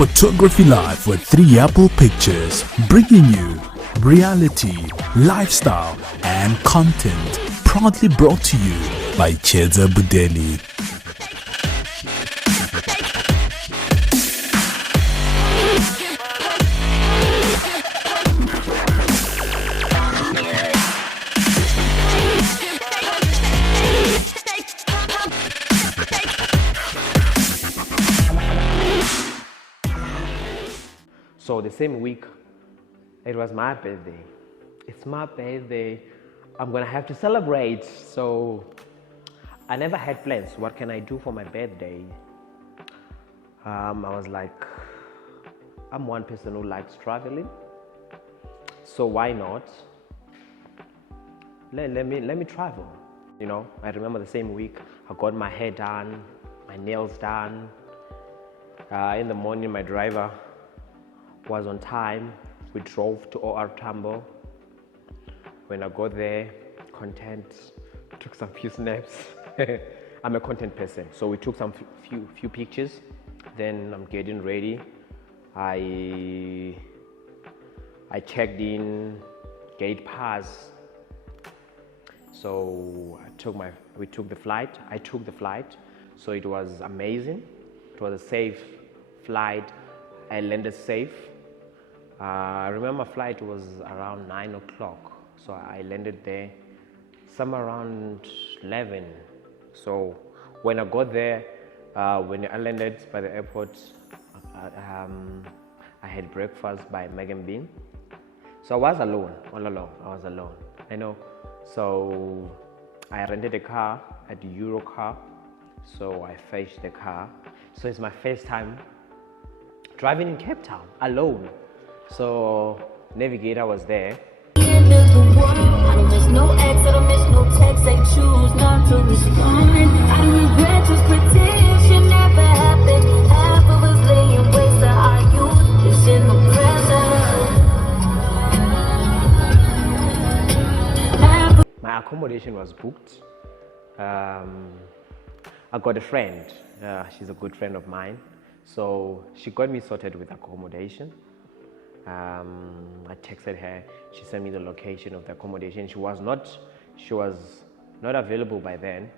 Photography Live with 3Apple Pictures, bringing you reality, lifestyle, and content. Proudly brought to you by Cheza Budeli. So the same week, it was my birthday. It's my birthday. I'm gonna have to celebrate. So I never had plans. What can I do for my birthday? I was like, I'm one person who likes traveling. So why not? Let me travel. You know, I remember the same week, I got my hair done, my nails done. In the morning, my driver was on time. We drove to OR Tambo. When I got there, took some few snaps. I'm a content person, so we took some few pictures. Then I'm getting ready. I checked in, gate pass. So we took the flight. I took the flight, so it was amazing. It was a safe flight. I landed safe. I remember my flight was around 9 o'clock, so I landed there somewhere around 11. So when I got there, when I landed by the airport, I had breakfast by Megan Bean. So I was alone, all alone. I was alone. I know. So I rented a car at Eurocar. So I fetched the car. So it's my first time driving in Cape Town alone. So Navigator was there. I don't miss no ex, I don't miss no text. They choose not to respond. I regret just pretend shit never happened. Half of us laying waste to our youth is in the present. My accommodation was booked. I got a friend. She's a good friend of mine. So she got me sorted with accommodation. I texted her. She sent me the location of the accommodation. She was not available by then.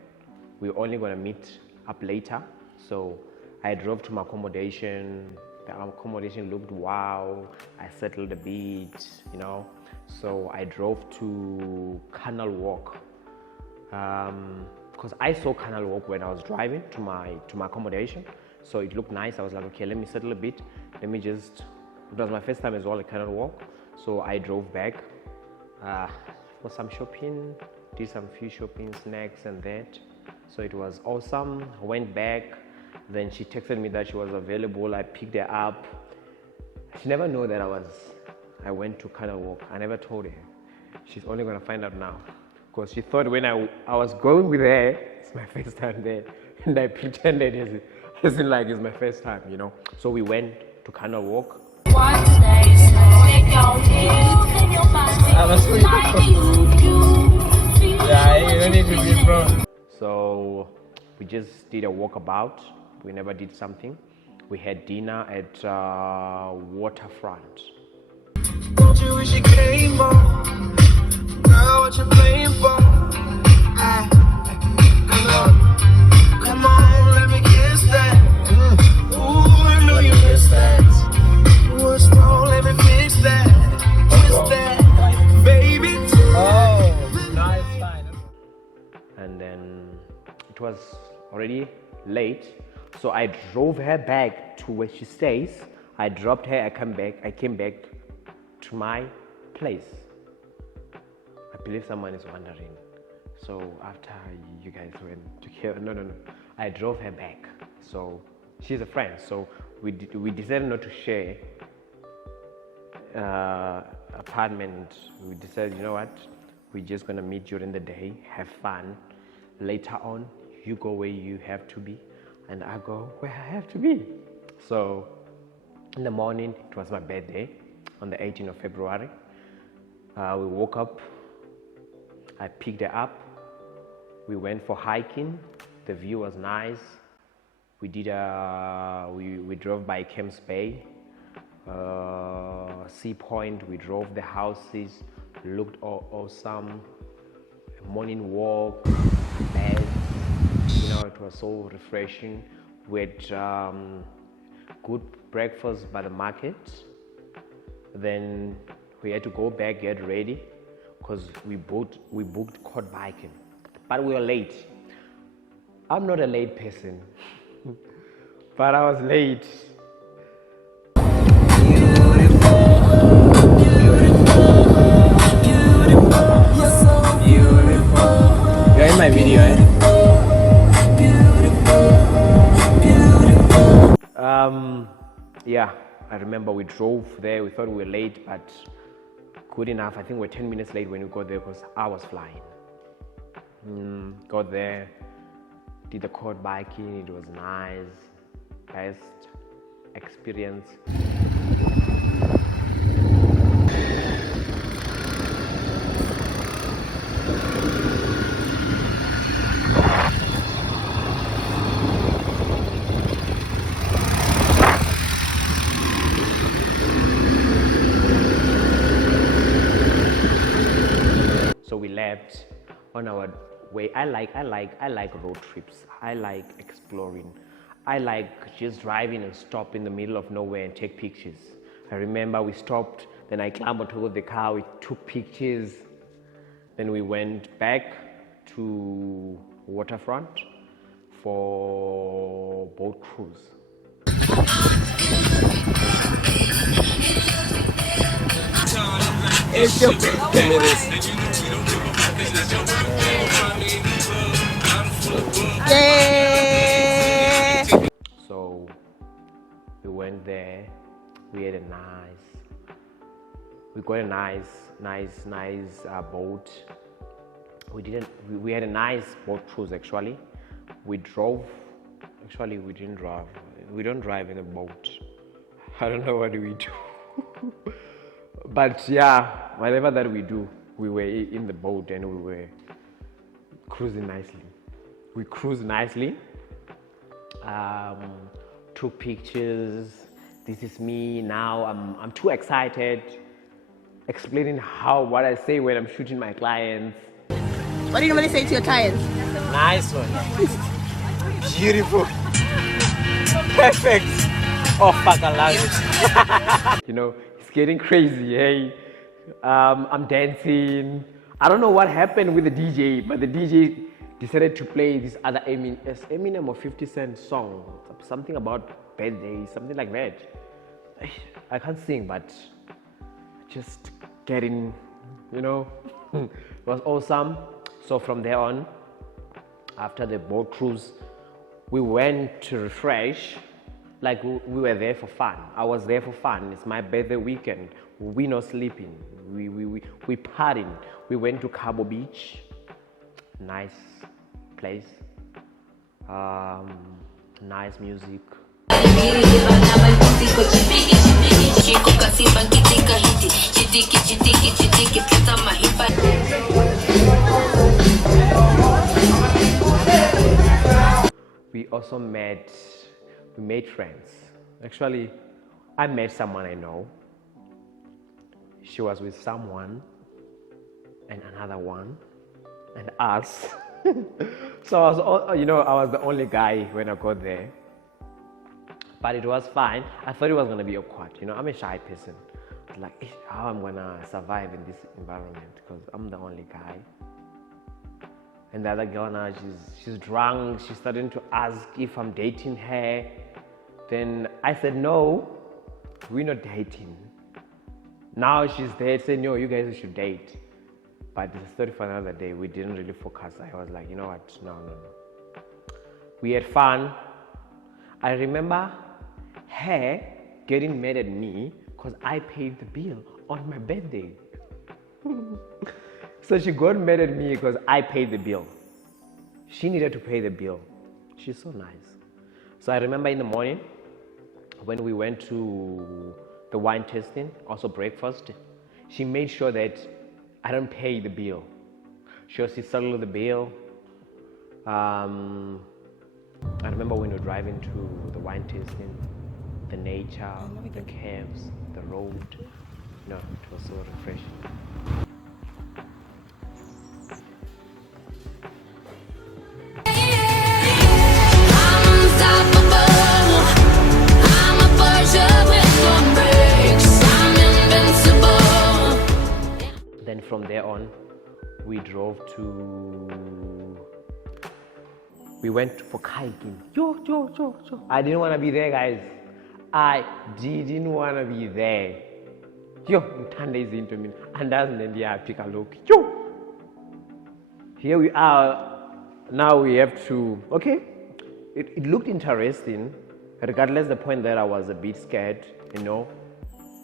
We were only gonna meet up later. So I drove to my accommodation. The accommodation looked wow. I settled a bit, you know. So I drove to Canal Walk. Because I saw Canal Walk when I was driving to my accommodation. So it looked nice. I was like, okay, let me settle a bit. It was my first time as well at Canal Walk. So I drove back for some shopping, did some few shopping, snacks and that. So it was awesome. I went back. Then she texted me that she was available. I picked her up. She never knew that I went to Canal Walk. I never told her. She's only gonna find out now. Because she thought when I was going with her, it's my first time there. And I pretended as in like it's my first time, you know. So we went to Canal Walk. So we just did a walkabout. We never did something. We had dinner at Waterfront. Don't you wish you came home? Girl, what you playing for? Come on, let me kiss that. Ooh, I know you miss that. What's wrong? Let me fix that. Twist that, baby. Oh, nice, fine. And then it was already late, so I drove her back to where she stays. I dropped her. I came back to my place. I believe someone is wondering. So after you guys went together, no. I drove her back. So she's a friend. So we decided not to share apartment. We decided, you know what? We're just gonna meet during the day, have fun. Later on, you go where you have to be, and I go where I have to be. So in the morning, it was my birthday on the 18th of February. We woke up. I picked her up. We went for hiking. The view was nice. We did we drove by Camps Bay, Sea Point. We drove the houses, looked awesome. Morning walk, bed. It was so refreshing. We had good breakfast by the market. Then we had to go back, get ready, because we booked quad biking, but we were late. I'm not a late person, but I was late. You're in my video, eh? Yeah, I remember we drove there. We thought we were late, but good enough. I think we're 10 minutes late when we got there because I was flying. Got there, did the quad biking. It was nice. Best experience. So we left on our way. I like road trips. I like exploring. I like just driving and stop in the middle of nowhere and take pictures. I remember we stopped, then I climbed on top of the car, we took pictures. Then we went back to waterfront for boat cruise. It's your birthday. Yeah. So we went there. We got a nice boat. We had a nice boat cruise actually. We drove. Actually, we didn't drive. We don't drive in a boat. I don't know what we do. But yeah, whatever that we do, we were in the boat and we were cruising nicely. We cruised nicely, took pictures. This is me now. I'm too excited, explaining what I say when I'm shooting my clients. What do you normally say to your clients? Nice one. Beautiful. Perfect. Oh fuck, I love it. It's getting crazy, hey. I'm dancing. I don't know what happened with the DJ, but the DJ decided to play this other Eminem or 50 Cent song. Something about birthday, something like that. I can't sing, but just getting, it was awesome. So from there on, after the boat cruise, we went to refresh. Like we were there for fun. I was there for fun. It's my birthday weekend. We not sleeping. We partying. We went to Cabo Beach. Nice place. Nice music. We also we made friends. Actually, I met someone I know. She was with someone and another one and us. So I was the only guy when I got there. But it was fine. I thought it was gonna be awkward. I'm a shy person. Like, how I'm gonna survive in this environment because I'm the only guy. And the other girl now, she's drunk. She's starting to ask if I'm dating her. Then I said, no, we're not dating. Now she's there saying, no, you guys should date. But it's a story for another day. We didn't really focus. I was like, you know what? No. We had fun. I remember her getting mad at me because I paid the bill on my birthday. So she got mad at me because I paid the bill. She needed to pay the bill. She's so nice. So I remember in the morning when we went to the wine tasting, also breakfast, she made sure that I don't pay the bill. She settled the bill. I remember when we were driving to the wine tasting, the nature, the caves, the road. No, it was so refreshing. Then from there on, we went for hiking. Yo. I didn't want to be there, guys. I didn't want to be there. Yo, ngithanda izinto mina. Andazi ndiyaphi look. Yo. Here we are. Now we have to, okay. It looked interesting, regardless the point that I was a bit scared, you know.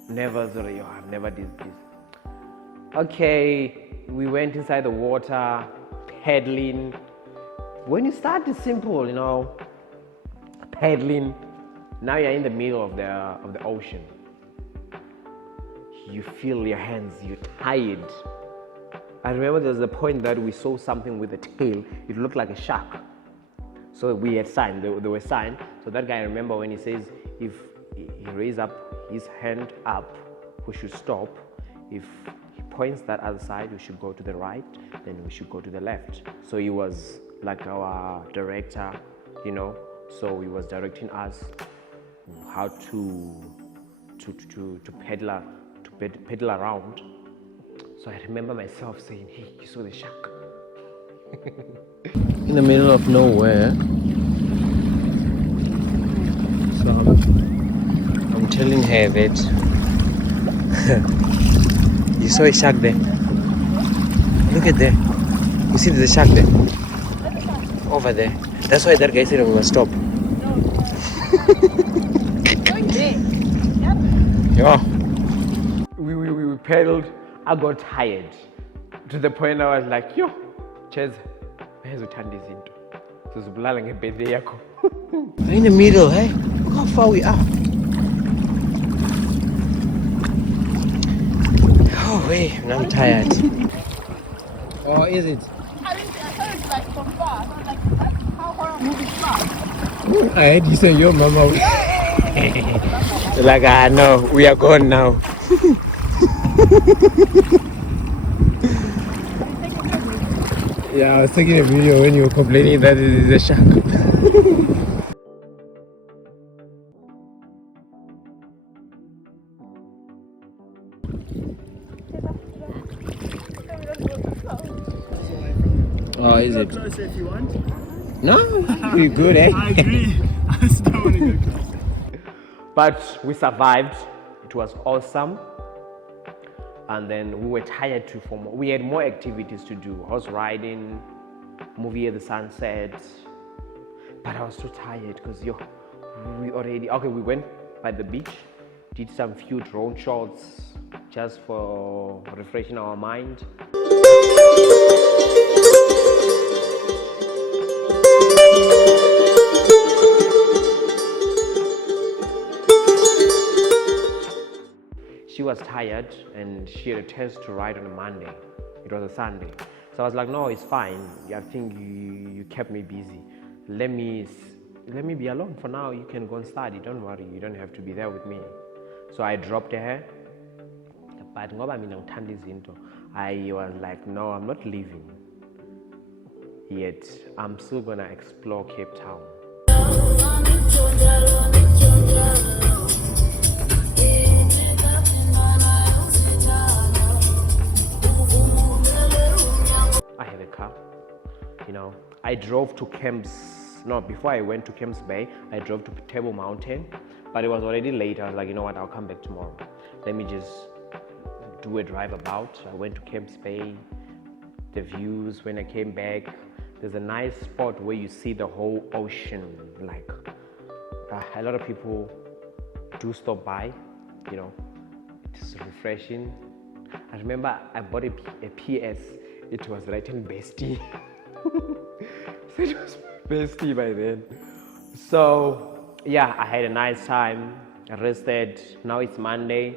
I've never did this. Okay, we went inside the water, paddling. When you start, it's simple, you know, paddling. Now you're in the middle of the ocean. You feel your hands, you're tired. I remember there was a point that we saw something with a tail. It looked like a shark. So we had signs, there were signs. So that guy, I remember when he says, if he raises up his hand up, we should stop. If he points that other side, we should go to the right, then we should go to the left. So he was like our director, you know. So he was directing us how to pedal around. So I remember myself saying, hey, you saw the shark? In the middle of nowhere. So I'm telling her that you saw a shark there. Look at there. You see there's a shark there? Over there. That's why that guy said we must stop. Yeah. We pedaled. I got tired to the point I was like, yo, Chez, where's uthanda izinto? Sizibulala ngebirthday yakho. We're in the middle, hey? Look how far we are. Oh, wait, I'm tired. Oh, is it? I heard it's like from far. So like, that's how horror movies start. I heard you say your mama. Like, no, we are gone now. Yeah, I was taking a video when you were complaining that it is a shark. Oh, is it? Closer if you want. No, pretty good, eh? I agree. I still want to go closer. But we survived. It was awesome. And then we were tired too for more. We had more activities to do. Horse riding, movie at the sunset. But I was too tired because we went by the beach, did some few drone shots just for refreshing our mind. She was tired and she had a test to write on a Monday. It was a Sunday. So I was like, no, it's fine. I think you kept me busy. Let me be alone for now. You can go and study. Don't worry. You don't have to be there with me. So I dropped her. But I was like, no, I'm not leaving. Yet I'm still gonna explore Cape Town. I have a car, you know. I drove to before I went to Camps Bay, I drove to Table Mountain, but it was already late. I was like, you know what, I'll come back tomorrow. Let me just do a drive about. I went to Camps Bay, the views. When I came back, there's a nice spot where you see the whole ocean. Like, a lot of people do stop by, you know. It's refreshing. I remember I bought a PS. It was written bestie. So it was bestie by then. So yeah, I had a nice time. I rested. Now it's Monday.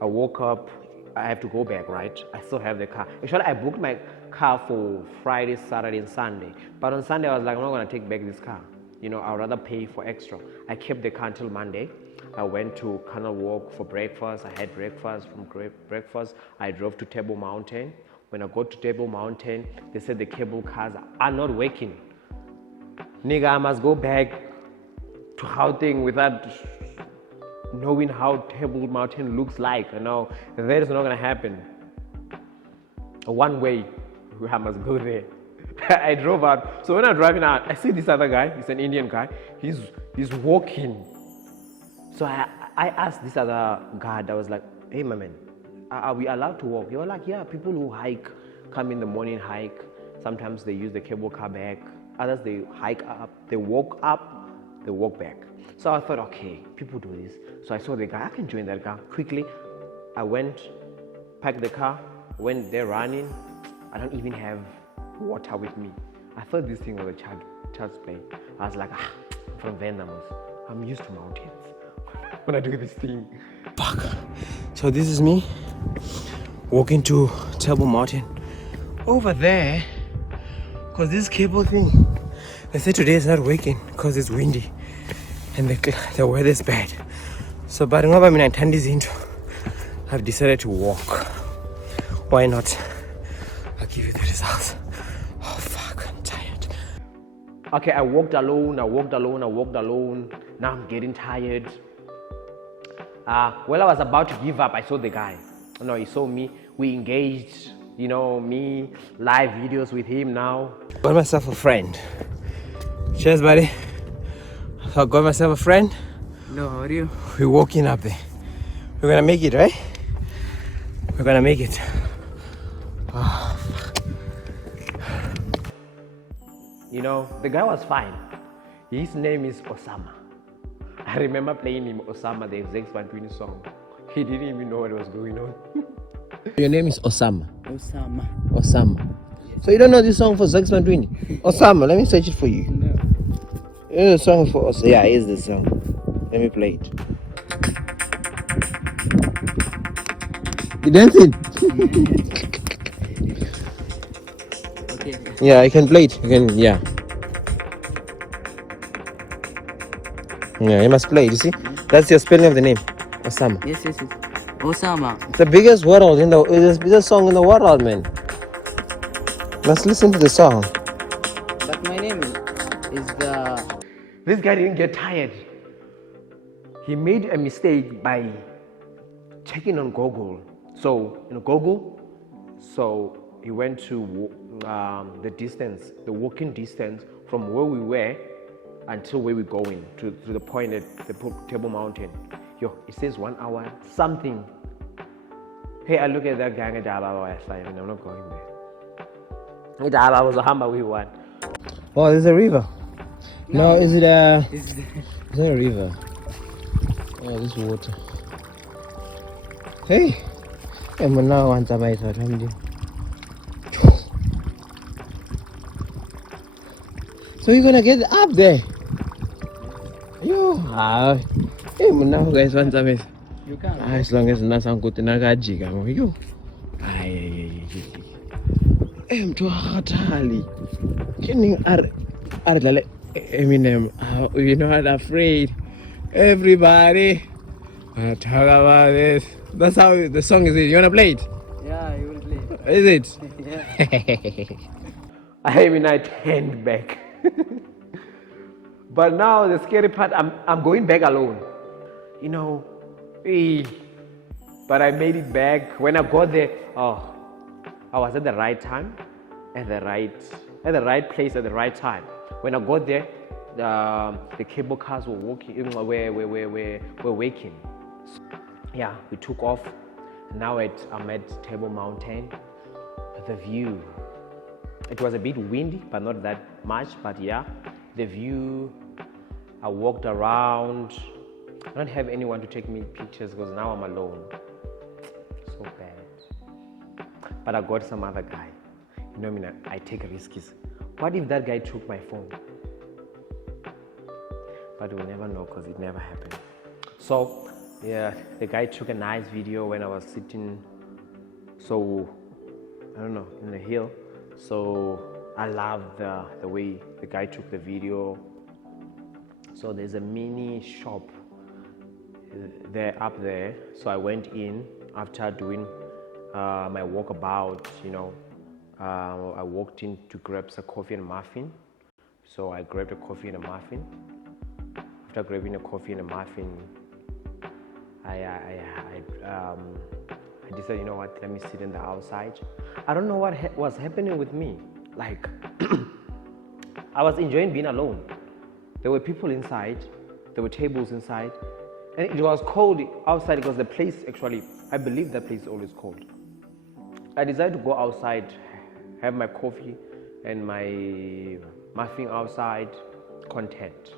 I woke up. I have to go back, right? I still have the car. Actually, I booked my car for Friday, Saturday, and Sunday. But on Sunday, I was like, I'm not gonna take back this car. You know, I'd rather pay for extra. I kept the car until Monday. I went to Canal Walk for breakfast. I had breakfast. From breakfast, I drove to Table Mountain. When I got to Table Mountain, they said the cable cars are not working. Nigga, I must go back to Gauteng without knowing how Table Mountain looks like. You know, that is not gonna happen. One way, I must go there. I drove out. So when I'm driving out, I see this other guy. He's an Indian guy. He's walking. So I asked this other guard. I was like, "Hey, my man, are we allowed to walk?" They were like, "Yeah, people who hike come in the morning, hike. Sometimes they use the cable car back. Others they hike up, they walk up, they walk back." So I thought, okay, people do this. So I saw the guy. I can join that guy quickly. I went, packed the car, went there running. I don't even have water with me. I thought this thing was a child's play. I was like, I'm from Vietnamese. I'm used to mountains. When I do this thing. Fuck. So this is me walking to Table Mountain. Over there, because this cable thing, they say today is not working because it's windy and the weather is bad. So, but I've decided to walk. Why not? I'll give you the results. Oh fuck, I'm tired. Okay, I walked alone. Now I'm getting tired. Well, I was about to give up. I saw the guy. No, he saw me. We engaged. You know, me, live videos with him now. Got myself a friend. Cheers, buddy. I got myself a friend. Hello, how are you? We're walking up there. We're gonna make it, right? We're gonna make it. Oh. You know, the guy was fine. His name is Osama. I remember playing him Osama, the X120 song. He didn't even know what was going on. Your name is Osama. Osama. Osama. So you don't know this song for X120? Osama, let me search it for you. No. Here's the song for us. Yeah, here's the song. Let me play it. You dancing? Okay. Yeah, I can play it. You can, yeah. Yeah, you must play it. You see? That's your spelling of the name. Osama. Yes. Osama. It's the biggest world in the. It's the biggest song in the world, man. Let's listen to the song. But my name is the. This guy didn't get tired. He made a mistake by checking on Google. So in Google, so he went to the distance, the walking distance from where we were until where we're going to the point at the Table Mountain. Yo, it says 1 hour something. Hey, I look at that gang at I'm not going there. I was a humble we won. Oh, there's a river. No, is it a? Is that a river? Oh, this water. Hey, I'm now on the way to So you're gonna get up there? Yo, hey, now guys, one time You can. as long as not some good nagajiga, yo. I'm too hardly. Killing Eminem, you're not afraid. Everybody, talk about this. That's how the song is. You wanna play it? Yeah, you will play. Is it? Yeah. I turned back. But now the scary part, I'm going back alone. You know, but I made it back. When I got there, I was at the right time, at the right place at the right time. When I got there, the cable cars were were waking. So, yeah, we took off. Now I'm at Table Mountain. The view. It was a bit windy, but not that much. But yeah, the view. I walked around. I don't have anyone to take me pictures because now I'm alone. So bad. But I got some other guy. You know, I take risks. What if that guy took my phone? But we'll never know because it never happened. So, yeah, the guy took a nice video when I was sitting, so, I don't know, in the hill. So, I love the way the guy took the video. So there's a mini shop there up there. So I went in after doing my walkabout, you know. I walked in to grab some coffee and a muffin. So I grabbed a coffee and a muffin. After grabbing a coffee and a muffin, I decided, you know what, let me sit in the outside. I don't know what was happening with me. Like, I was enjoying being alone. There were people inside, there were tables inside, and it was cold outside because the place actually, I believe that place is always cold. I decided to go outside, have my coffee and my muffin outside, content.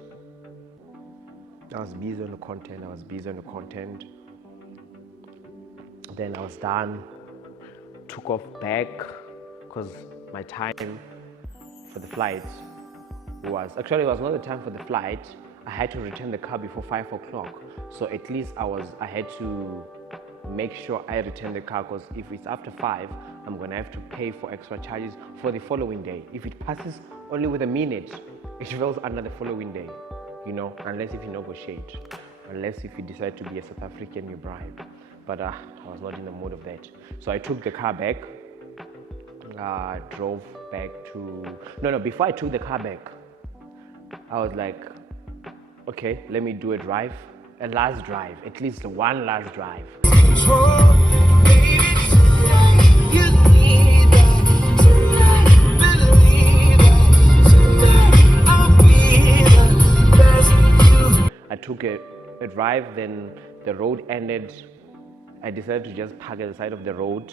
I was busy on the content. Then I was done, took off back because my time for the flight was, actually it was not the time for the flight. I had to return the car before 5 o'clock. So at least I had to make sure I return the car, because if it's after 5, I'm gonna have to pay for extra charges for the following day. If it passes only with a minute, it falls under the following day, you know, unless if you negotiate, unless if you decide to be a South African, you bribe. But I was not in the mood of that. So I took the car back, drove back to, before I took the car back, I was like, okay, let me do a last drive, at least one last drive. I took a drive, then the road ended. I decided to just park at the side of the road.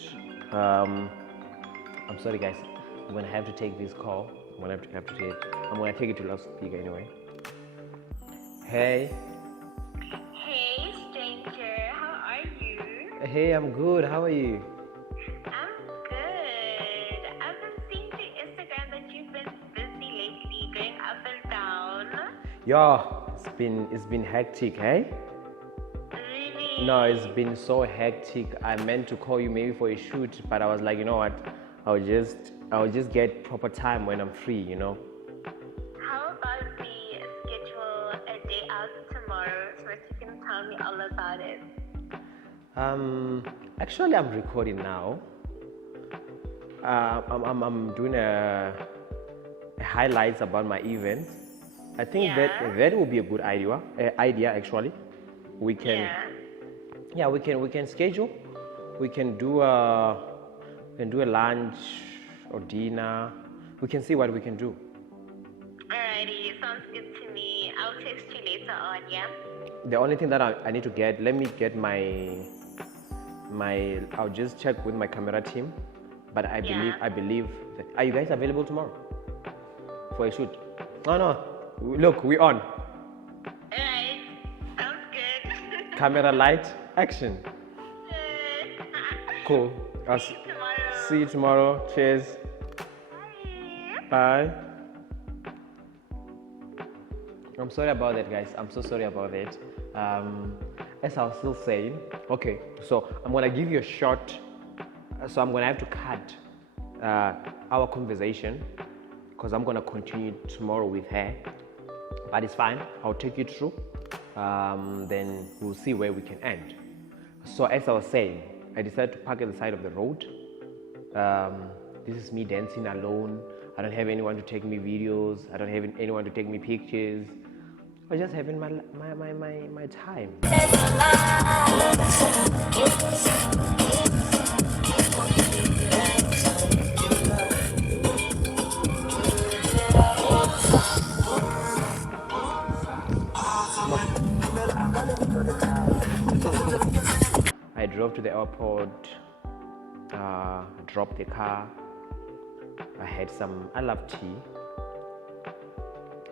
I'm sorry guys, I'm gonna have to take this call. I'm gonna take it to loudspeaker anyway. Hey. Hey, stranger, how are you? Hey, I'm good. How are you? I'm good. I've been seeing through Instagram that you've been busy lately, going up and down. Yo, it's been hectic, hey? Really? No, it's been so hectic. I meant to call you maybe for a shoot, but I was like, you know what? I'll just get proper time when I'm free, you know. How about we schedule a day out tomorrow so that you can tell me all about it? Actually, I'm recording now. I'm doing a highlights about my event. I think that will be a good idea actually. We can we can schedule. We can do a lunch or dinner. We can see what we can do. Alrighty, sounds good to me. I'll text you later on, yeah? The only thing that I need to get, let me get I'll just check with my camera team. But I believe that, are you guys available tomorrow for a shoot? No, look, we're on. Alright, sounds good. Camera, light, action. Cool. I'll see you tomorrow. Cheers. Bye. I'm sorry about that, guys. I'm so sorry about that. As I was still saying, okay, so I'm gonna give you a short. So I'm gonna have to cut our conversation because I'm gonna continue tomorrow with her. But it's fine. I'll take you through. Then we'll see where we can end. So as I was saying, I decided to park at the side of the road. This is me dancing alone. I don't have anyone to take me videos. I don't have anyone to take me pictures. I was just having my time. I drove to the airport, dropped the car. I love tea.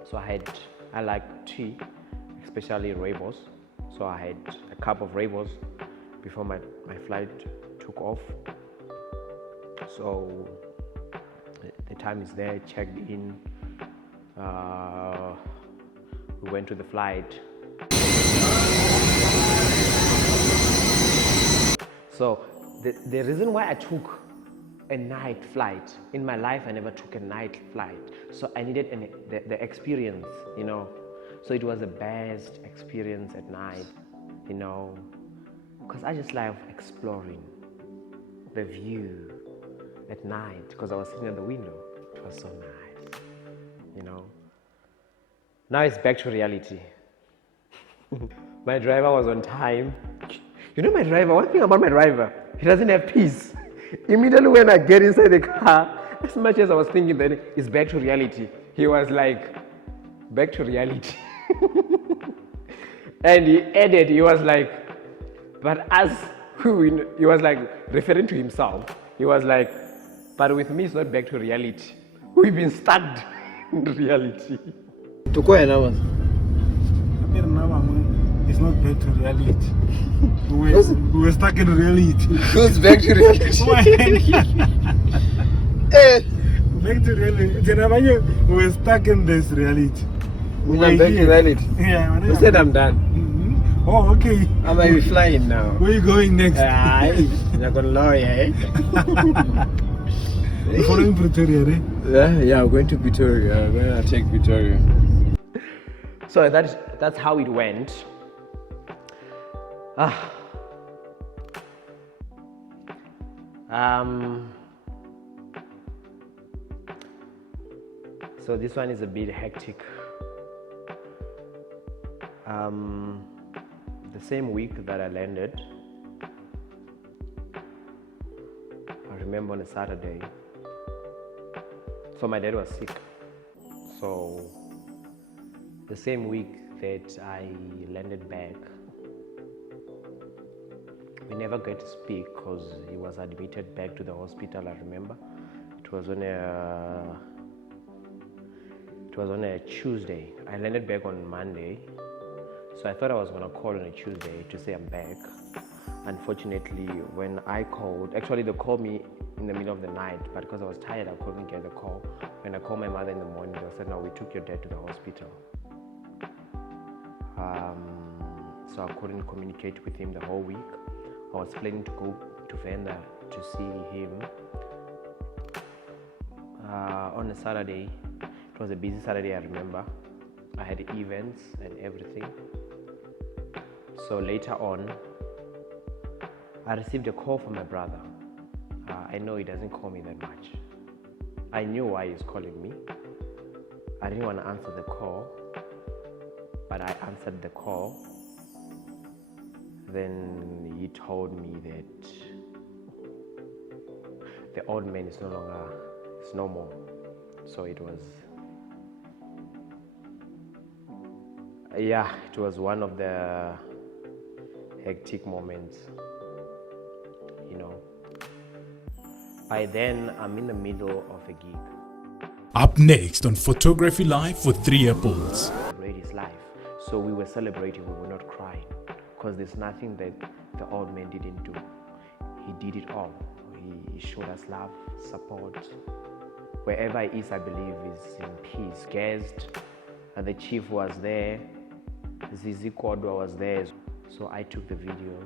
So I like tea, especially Rooibos. So I had a cup of Rooibos before my flight took off. So the time is there, checked in. We went to the flight. So the reason why I took a night flight, in my life I never took a night flight, so I needed the experience, you know. So it was the best experience at night, you know, because I just love exploring the view at night because I was sitting at the window. It was so nice, you know. Now it's back to reality. My driver was on time. You know my driver, one thing about my driver, he doesn't have peace. Immediately when I get inside the car, as much as I was thinking that it's back to reality, he was like, back to reality. And he added, he was like, but as he was like referring to himself, he was like, but with me it's not back to reality. We've been stuck in reality. To go and hours. It's not back to reality. We were stuck in reality. Who's back to reality? Back to reality. We were stuck in this reality. I'm back to reality. Yeah. You said I'm done. Mm-hmm. Oh, okay. I might be flying now. Where are you going next? You're going to lawyer, eh? Following Pretoria, eh? Yeah, I'm going to Pretoria. I'm going to take Pretoria. So that's how it went. So this one is a bit hectic. The same week that I landed, I remember on a Saturday. So my dad was sick. So the same week that I landed back, we never got to speak because he was admitted back to the hospital. I remember it was on a Tuesday. I landed back on Monday, so I thought I was gonna call on a Tuesday to say I'm back. Unfortunately, when I called, actually they called me in the middle of the night, but because I was tired, I couldn't get the call. When I called my mother in the morning, they said, "No, we took your dad to the hospital." So I couldn't communicate with him the whole week. I was planning to go to Venda to see him on a Saturday. It was a busy Saturday, I remember. I had events and everything. So later on, I received a call from my brother. I know he doesn't call me that much. I knew why he was calling me. I didn't want to answer the call, but I answered the call. Then he told me that the old man is no more. So it was, it was one of the hectic moments, you know. By then, I'm in the middle of a gig. Up next on Photography Live with 3Apples. Celebrate his life. So we were celebrating, we were not crying. Because there's nothing that the old man didn't do. He did it all. He showed us love, support. Wherever he is, I believe, is in peace. Guest, the chief was there. Zizi Kodwa was there. So I took the video.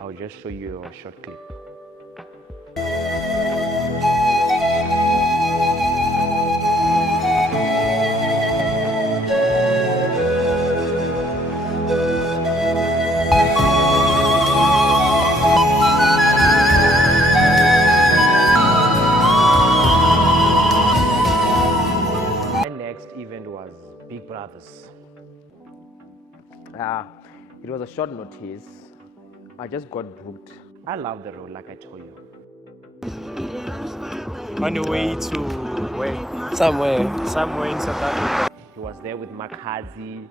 I'll just show you a short clip. It was a short notice. I just got booked. I love the role, like I told you. On the way to where? Somewhere in South Africa. He was there with Makazi.